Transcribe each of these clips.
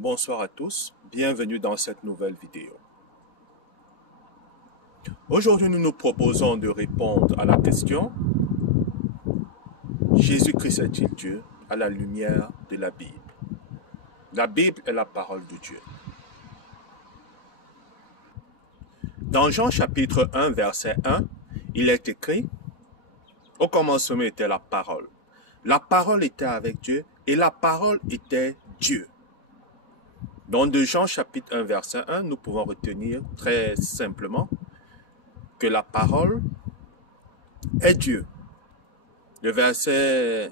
Bonsoir à tous, bienvenue dans cette nouvelle vidéo. Aujourd'hui, nous nous proposons de répondre à la question: Jésus-Christ est-il Dieu à la lumière de la Bible? La Bible est la parole de Dieu. Dans Jean chapitre 1, verset 1, il est écrit: au commencement était la parole. La parole était avec Dieu et la parole était Dieu. Donc de Jean chapitre 1, verset 1, nous pouvons retenir très simplement que la parole est Dieu. Le verset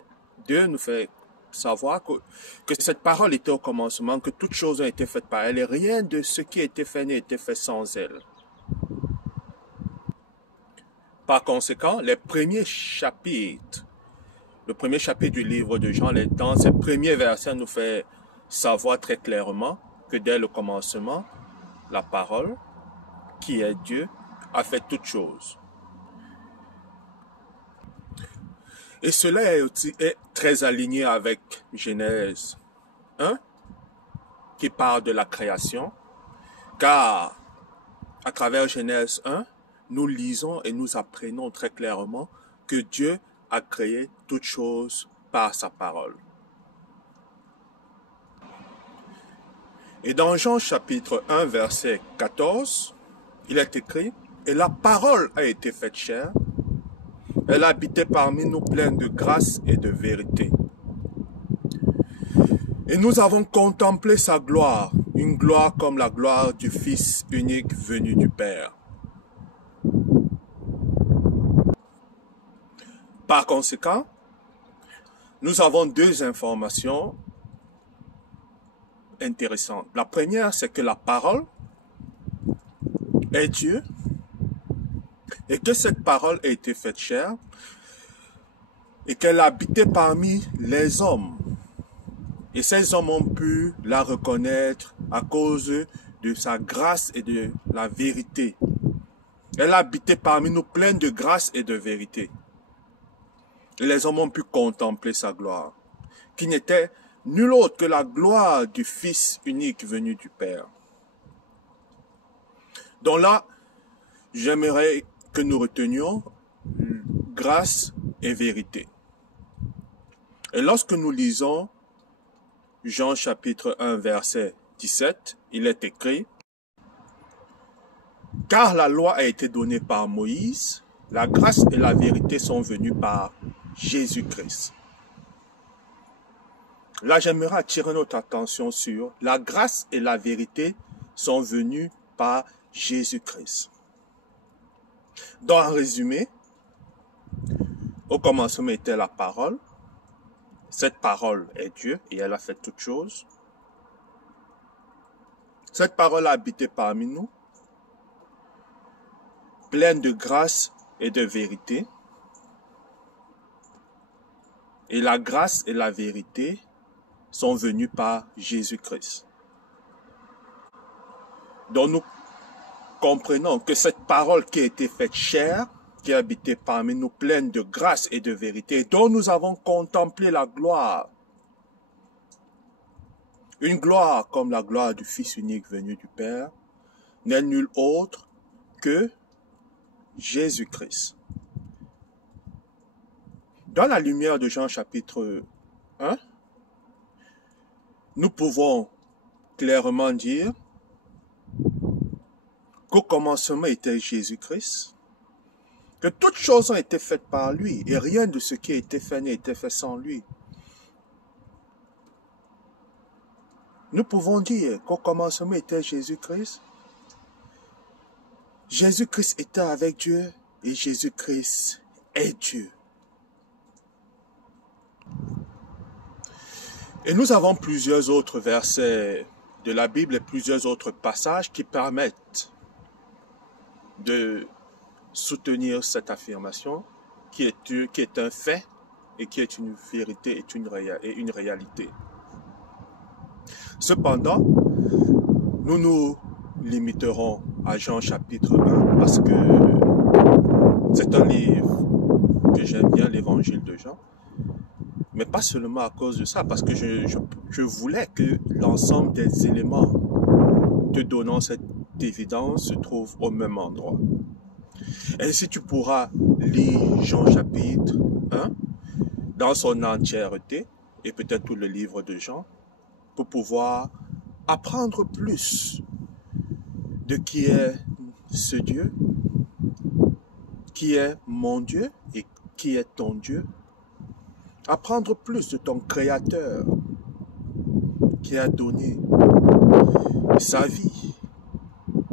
2 nous fait savoir que cette parole était au commencement, que toutes choses ont été faites par elle et rien de ce qui a été fait n'a été fait sans elle. Par conséquent, le premier chapitre du livre de Jean, dans ces premiers versets, nous fait savoir très clairement que dès le commencement, la parole, qui est Dieu, a fait toutes choses. Et cela est très aligné avec Genèse 1, qui parle de la création, car à travers Genèse 1, nous lisons et nous apprenons très clairement que Dieu a créé toutes choses par sa parole. Et dans Jean chapitre 1, verset 14, il est écrit: « Et la parole a été faite chair, elle habitait parmi nous pleine de grâce et de vérité. Et nous avons contemplé sa gloire, une gloire comme la gloire du Fils unique venu du Père. » Par conséquent, nous avons deux informations intéressantes. La première, c'est que la parole est Dieu et que cette parole a été faite chair et qu'elle habitait parmi les hommes. Et ces hommes ont pu la reconnaître à cause de sa grâce et de la vérité. Elle habitait parmi nous pleine de grâce et de vérité. Et les hommes ont pu contempler sa gloire, qui n'était nulle autre que la gloire du Fils unique venu du Père. Donc là, j'aimerais que nous retenions grâce et vérité. Et lorsque nous lisons Jean chapitre 1, verset 17, il est écrit: « Car la loi a été donnée par Moïse, la grâce et la vérité sont venues par Jésus-Christ. » Là, j'aimerais attirer notre attention sur la grâce et la vérité sont venues par Jésus-Christ. Dans un résumé, au commencement était la parole. Cette parole est Dieu et elle a fait toutes choses. Cette parole a habité parmi nous, pleine de grâce et de vérité. Et la grâce et la vérité sont venues par Jésus-Christ. Donc nous comprenons que cette parole qui a été faite chair, qui a habité parmi nous pleine de grâce et de vérité, dont nous avons contemplé la gloire, une gloire comme la gloire du Fils unique venu du Père, n'est nul autre que Jésus-Christ. Dans la lumière de Jean chapitre 1, nous pouvons clairement dire qu'au commencement était Jésus-Christ, que toutes choses ont été faites par lui et rien de ce qui a été fait n'a été fait sans lui. Nous pouvons dire qu'au commencement était Jésus-Christ. Jésus-Christ était avec Dieu et Jésus-Christ est Dieu. Et nous avons plusieurs autres versets de la Bible et plusieurs autres passages qui permettent de soutenir cette affirmation qui est un fait et qui est une vérité et une réalité. Cependant, nous nous limiterons à Jean chapitre 1 parce que c'est un livre que j'aime bien, l'évangile de Jean. Mais pas seulement à cause de ça, parce que je voulais que l'ensemble des éléments te donnant cette évidence se trouvent au même endroit. Ainsi, tu pourras lire Jean chapitre 1 dans son entièreté, et peut-être tout le livre de Jean, pour pouvoir apprendre plus de qui est ce Dieu, qui est mon Dieu et qui est ton Dieu. Apprendre plus de ton Créateur qui a donné sa vie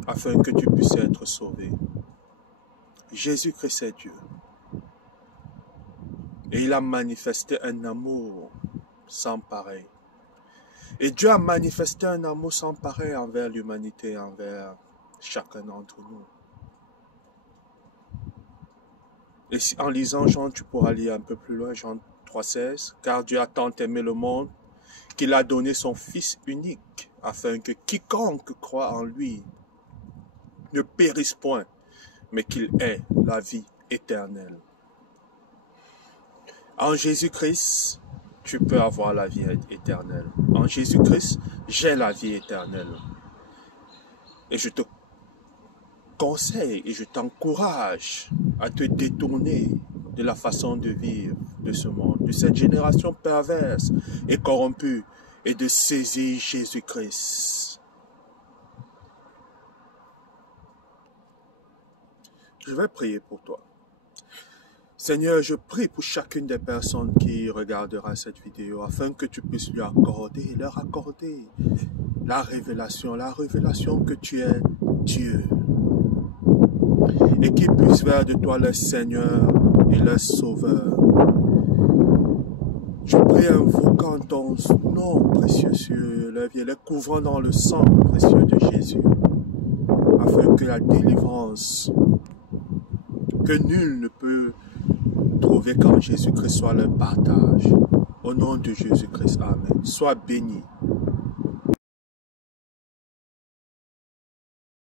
afin que tu puisses être sauvé. Jésus-Christ est Dieu. Et il a manifesté un amour sans pareil. Et Dieu a manifesté un amour sans pareil envers l'humanité, envers chacun d'entre nous. Et si, en lisant Jean, tu pourras lire un peu plus loin, Jean 3,16. Car Dieu a tant aimé le monde qu'il a donné son Fils unique, afin que quiconque croit en lui ne périsse point, mais qu'il ait la vie éternelle. En Jésus-Christ, tu peux avoir la vie éternelle. En Jésus-Christ, j'ai la vie éternelle. Et je te conseille et je t'encourage à te détourner de la façon de vivre de ce monde, de cette génération perverse et corrompue, et de saisir Jésus-Christ. Je vais prier pour toi. Seigneur, je prie pour chacune des personnes qui regardera cette vidéo, afin que tu puisses leur accorder la révélation que tu es Dieu, et qu'ils puissent faire de toi le Seigneur et le Sauveur. Je prie invoquant ton nom précieux sur leur vie, les couvrant dans le sang précieux de Jésus, afin que la délivrance que nul ne peut trouver quand Jésus-Christ soit leur partage. Au nom de Jésus-Christ, amen. Sois béni.